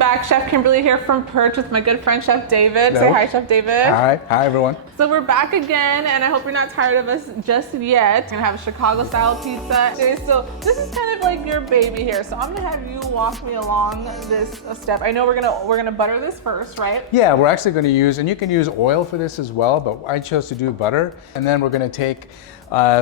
back. Chef Kimberly here from PIRCH with my good friend Chef David. Hello. Say hi, Chef David. Hi. Hi, everyone. So we're back again, and I hope you're not tired of us just yet. We're gonna have a Chicago-style pizza. Okay, so this is kind of like your baby here. So I'm gonna have you walk me along this step. I know we're gonna butter this first, right? Yeah, we're actually going to use, and you can use oil for this as well, but I chose to do butter. And then we're going to take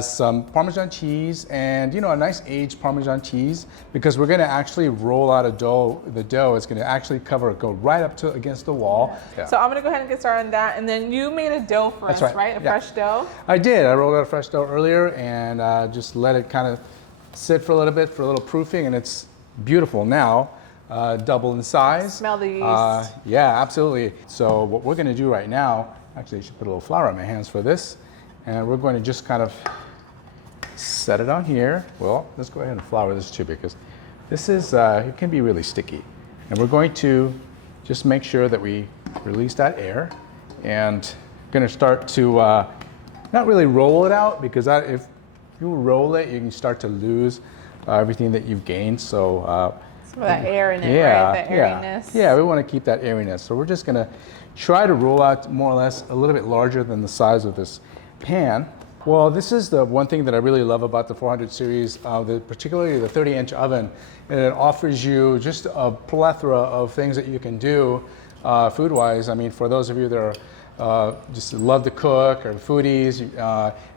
some Parmesan cheese and, you know, a nice aged Parmesan cheese, because we're going to actually roll out a dough. The dough is going to actually go right up to against the wall. Yeah. So I'm going to go ahead and get started on that. And then you made a dough for us, right? A fresh dough? I did. I rolled out a fresh dough earlier and just let it kind of sit for a little bit for a little proofing, and it's beautiful now. Double in size. Smell the yeast. Yeah, absolutely. So what we're going to do right now, actually I should put a little flour on my hands for this, and we're going to just kind of set it on here. Well, let's go ahead and flour this too, because this is, it can be really sticky. And we're going to just make sure that we release that air, and going to start to not really roll it out, because if you roll it, you can start to lose everything that you've gained. So some of that air in it, right? That airiness. Yeah, we want to keep that airiness. So we're just going to try to roll out more or less a little bit larger than the size of this pan. Well, this is the one thing that I really love about the 400 series, particularly the 30-inch oven. And it offers you just a plethora of things that you can do food-wise. I mean, for those of you that are just love to cook, or foodies,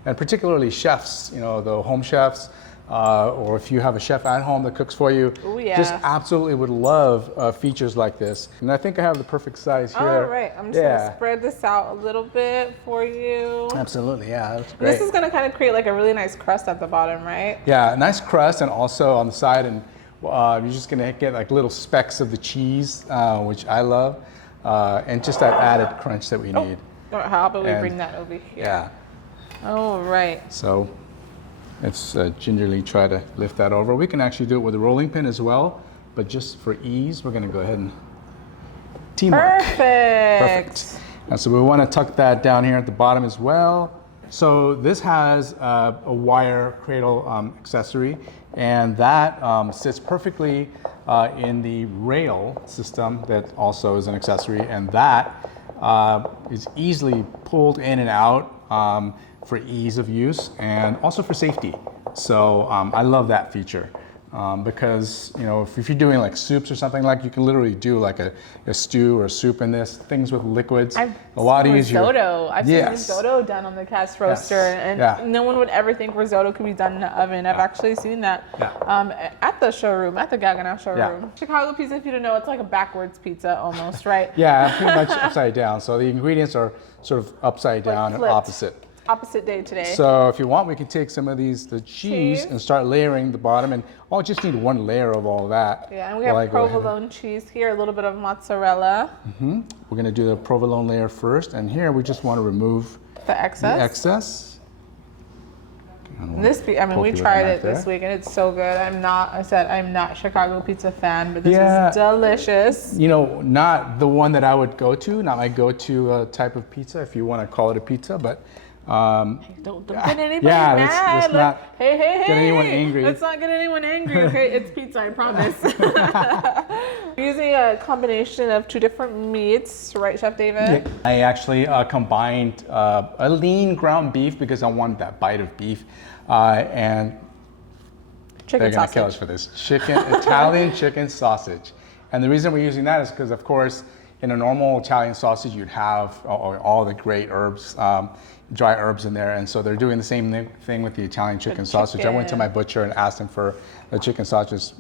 and particularly chefs, you know, the home chefs, or if you have a chef at home that cooks for you, just absolutely would love features like this. And I think I have the perfect size here. All right, I'm just gonna spread this out a little bit for you. Absolutely, yeah, that's great. This is gonna kind of create like a really nice crust at the bottom, right? Yeah, a nice crust, and also on the side, and you're just gonna get like little specks of the cheese, which I love, and just that added crunch that we need. How about we bring that over here? Yeah. All right. So let's gingerly try to lift that over. We can actually do it with a rolling pin as well, but just for ease, we're gonna go ahead and teamwork. Perfect. And so we wanna tuck that down here at the bottom as well. So this has a wire cradle accessory, and that sits perfectly in the rail system that also is an accessory, and that is easily pulled in and out for ease of use and also for safety. So I love that feature because, you know, if you're doing like soups or something, like you can literally do like a stew or a soup in this, things with liquids. I've a lot seen easier. Risotto. I've seen risotto done on the cast roaster, and no one would ever think risotto could be done in the oven. I've actually seen that at the showroom, at the Gaggenau showroom. Chicago pizza, if you don't know, it's like a backwards pizza almost, right? Yeah, pretty much upside down. So the ingredients are sort of upside down and opposite. Opposite day today. So if you want, we can take some of the cheese and start layering the bottom, and I'll just need one layer of all that. Yeah, and we have provolone cheese here, a little bit of mozzarella. We're gonna do the provolone layer first, and here we just want to remove the excess. This, I mean, we tried it this week, and it's so good. I'm not a Chicago pizza fan, but this is delicious. You know, not the one that I would go to, not my go-to type of pizza, if you want to call it a pizza, but don't get anybody mad. Let's not get anyone angry. Let's not get anyone angry, okay? It's pizza, I promise. We're using a combination of two different meats, right, Chef David? Yeah. I actually combined a lean ground beef because I wanted that bite of beef, and chicken they're gonna kill us for this. Italian chicken sausage. And the reason we're using that is because, of course, in a normal Italian sausage, you'd have all the great herbs, dry herbs in there, and so they're doing the same thing with the Italian chicken sausage. I went to my butcher and asked him for a chicken sausage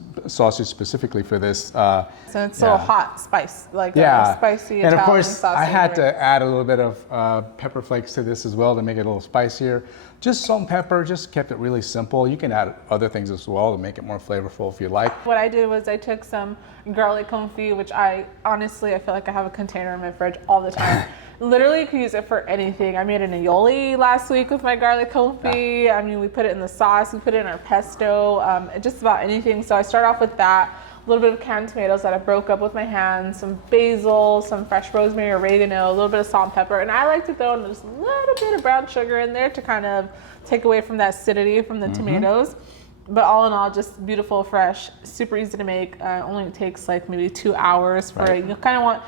specifically for this. So it's so hot, spice, like a spicy Italian and of course, sausage. I had to add a little bit of pepper flakes to this as well to make it a little spicier. Just salt and pepper, just kept it really simple. You can add other things as well to make it more flavorful if you like. What I did was I took some garlic confit, which I honestly feel like I have a container in my fridge all the time. Literally could use it for anything. I made an aioli last week with my garlic confit. I mean, we put it in the sauce, we put it in our pesto, just about anything. So I start off with that. A little bit of canned tomatoes that I broke up with my hands, some basil, some fresh rosemary, oregano, a little bit of salt and pepper. And I like to throw in just a little bit of brown sugar in there to kind of take away from that acidity from the tomatoes. But all in all, just beautiful, fresh, super easy to make. Only takes like maybe 2 hours for it. You kind of want,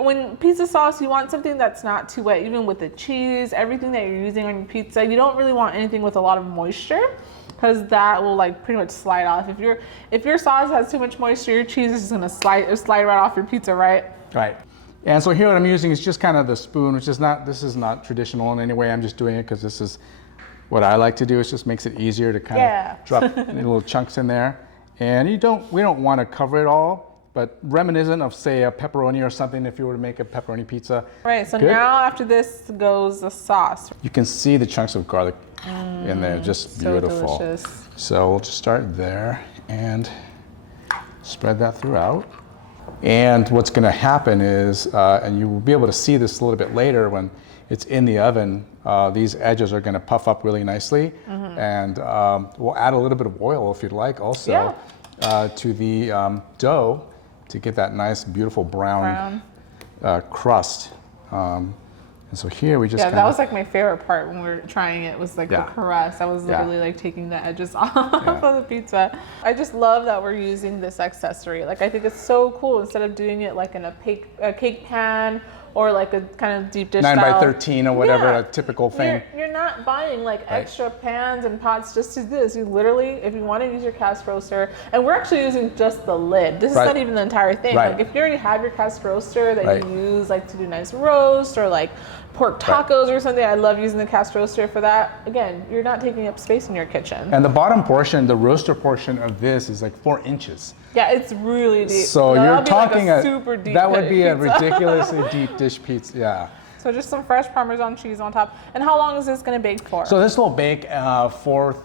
when pizza sauce, you want something that's not too wet. Even with the cheese, everything that you're using on your pizza, you don't really want anything with a lot of moisture, because that will like pretty much slide off. If your sauce has too much moisture, your cheese is just gonna slide right off your pizza, right? Right. And so here what I'm using is just kind of the spoon, which is not, this is not traditional in any way. I'm just doing it because this is what I like to do. It just makes it easier to kind of drop little chunks in there. And we don't want to cover it all, but reminiscent of, say, a pepperoni or something, if you were to make a pepperoni pizza. Right, so now after this goes the sauce. You can see the chunks of garlic in there, just beautiful. Delicious. So we'll just start there and spread that throughout. And what's going to happen is, and you will be able to see this a little bit later when it's in the oven, these edges are going to puff up really nicely. And we'll add a little bit of oil if you'd like also to the dough to get that nice, beautiful brown. Crust. And so here we just that was like my favorite part when we were trying it, was like the crust. I was literally like taking the edges off of the pizza. I just love that we're using this accessory. Like, I think it's so cool, instead of doing it like in a cake pan or like a kind of deep dish 9x13 or whatever, a typical thing. You're not buying like extra pans and pots just to do this. You literally, if you want to use your cast roaster, and we're actually using just the lid. This is not even the entire thing. Like, if you already have your cast roaster that you use like to do nice roast or like pork tacos or something, I love using the cast roaster for that. Again, you're not taking up space in your kitchen. And the bottom portion, the roaster portion of this is like 4 inches. Yeah, it's really deep. So you're talking like a super deep. That would be pizza. a ridiculously deep dish pizza. Yeah. So just some fresh Parmesan cheese on top. And how long is this going to bake for? So this will bake for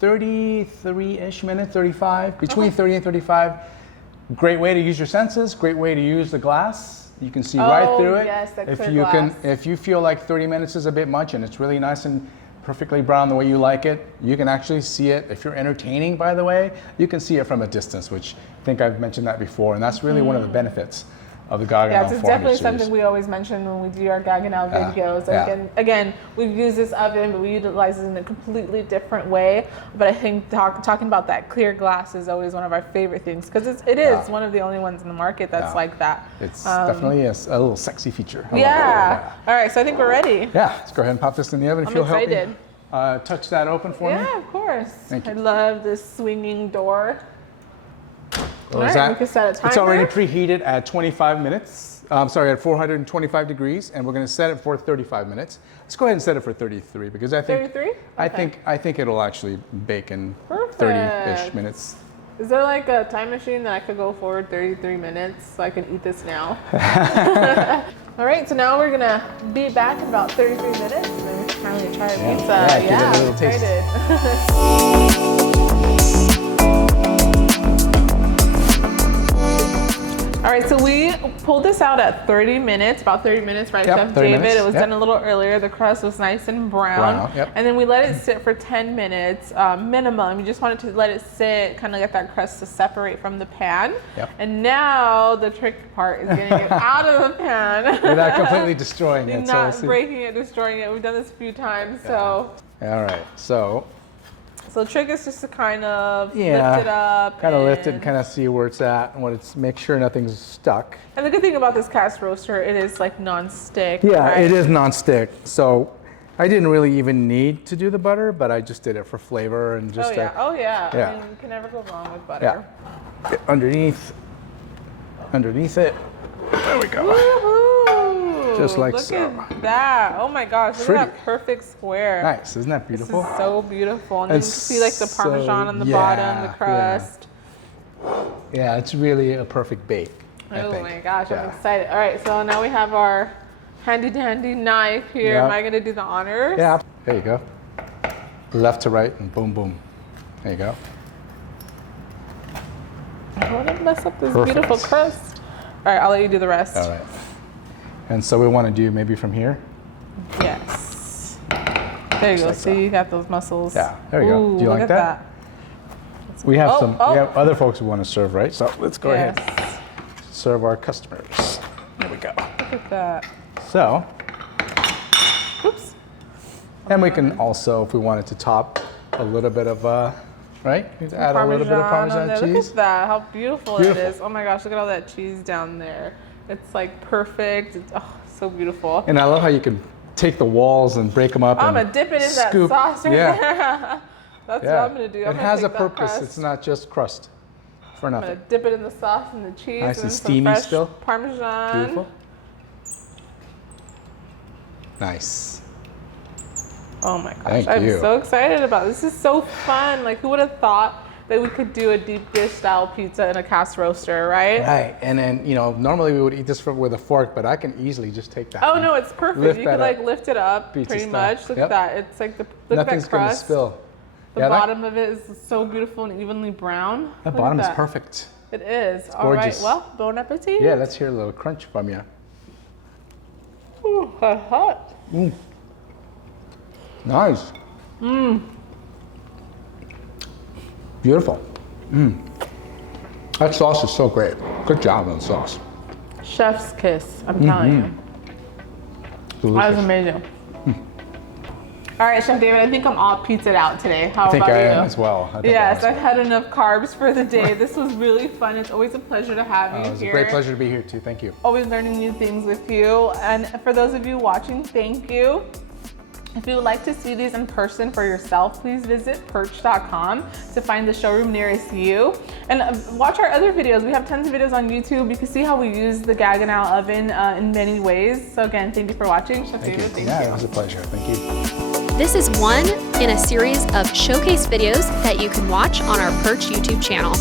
33-ish minutes, 35, between 30 and 35. Great way to use your senses. Great way to use the glass. You can see right through it. Yes, that clear glass. If you feel like 30 minutes is a bit much and it's really nice and perfectly brown the way you like it, you can actually see it. If you're entertaining, by the way, you can see it from a distance, which I think I've mentioned that before, and that's really one of the benefits of the Gaggenau 400 it's definitely series. Something we always mention when we do our Gaggenau videos. Again, we've used this oven, but we utilize it in a completely different way. But I think talking about that clear glass is always one of our favorite things, because it is one of the only ones in the market that's like that. It's definitely a little sexy feature. All right, so I think we're ready. Yeah, let's go ahead and pop this in the oven. If you'll help me touch that open for me. Yeah, of course. Thank you. I love this swinging door. All right, we can set a timer. It's already preheated at 25 minutes. At 425 degrees, and we're going to set it for 35 minutes. Let's go ahead and set it for 33, because I think 33? I think it'll actually bake in 30-ish minutes. Is there like a time machine that I could go forward 33 minutes so I can eat this now? All right, so now we're gonna be back in about 33 minutes, and then we can finally try our pizza. Give it a little taste. Excited. All right, so we pulled this out at 30 minutes, about 30 minutes, right, Chef David? It was done a little earlier. The crust was nice and brown. And then we let it sit for 10 minutes minimum. You just wanted to let it sit, kind of get that crust to separate from the pan. And now the trick part is getting it out of the pan. Without completely destroying it. Not breaking it, destroying it. We've done this a few times, so. All right, so the trick is just to kind of lift it up. Kind of lift it and kind of see where it's at and make sure nothing's stuck. And the good thing about this cast roaster, it is like non-stick. Yeah, it is non-stick. So I didn't really even need to do the butter, but I just did it for flavor and just I mean, you can never go wrong with butter. Yeah. Underneath it. There we go. Woohoo! Just like look so. Look at that. Oh my gosh, look at that perfect square. Nice, isn't that beautiful? This is so beautiful. And then you can see like the Parmesan on the bottom, the crust. Yeah, it's really a perfect bake. Oh my gosh, I'm excited. All right, so now we have our handy dandy knife here. Am I gonna do the honors? Yeah, there you go. Left to right and boom, boom. There you go. I don't want to mess up this beautiful crust. All right, I'll let you do the rest. All right. And so we want to do maybe from here? Yes. There you go. See, you got those muscles. Yeah, there you go. Do you like that? We have we have other folks who want to serve, right? So let's go ahead and serve our customers. There we go. Look at that. So, oops. And we can also, if we wanted to top a little bit of right? You add a little bit of Parmesan on cheese. Look at that, how beautiful it Beautiful. is. Oh my gosh, look at all that cheese down there. It's like perfect. It's so beautiful. And I love how you can take the walls and break them up. I'm and gonna dip it in scoop. that sauce right there. That's what I'm gonna do. It has a purpose. It's not just crust for I'm nothing. gonna dip it in the sauce and the cheese Nice and some steamy fresh still. Parmesan. Beautiful. Nice. Oh my gosh, Thank I'm you. so excited about this. This is so fun. Like, who would have thought that we could do a deep dish style pizza in a cast roaster, right? Right, and then, you know, normally we would eat this with a fork, but I can easily just take that. Oh no, it's perfect. Lift You that could like up. lift it up Pizza pretty style. much. Look Yep. at that. It's like look at Nothing's that gonna crust. spill. The bottom of it is so beautiful and evenly brown. That Look bottom at is that. perfect. It is. All right. gorgeous. Well, bon appetit. Yeah, let's hear a little crunch from you. Ooh, hot. Nice. Beautiful. That sauce is so great. Good job on the sauce. Chef's kiss. I'm telling you. That was Delicious. amazing. All right, Chef David, I think I'm all pizzaed out today. How I think about I you? am as well. I think I am Yes, as I've had enough carbs for the day. This was really fun. It's always a pleasure to have you It was here. a great pleasure to be here too. Thank you. Always learning new things with you. And for those of you watching, thank you. If you would like to see these in person for yourself, please visit PIRCH.com to find the showroom nearest you. And watch our other videos. We have tons of videos on YouTube. You can see how we use the Gaggenau oven in many ways. So again, thank you for watching. Chef David, thank Yeah, you. it was a pleasure. Thank you. This is one in a series of showcase videos that you can watch on our PIRCH YouTube channel.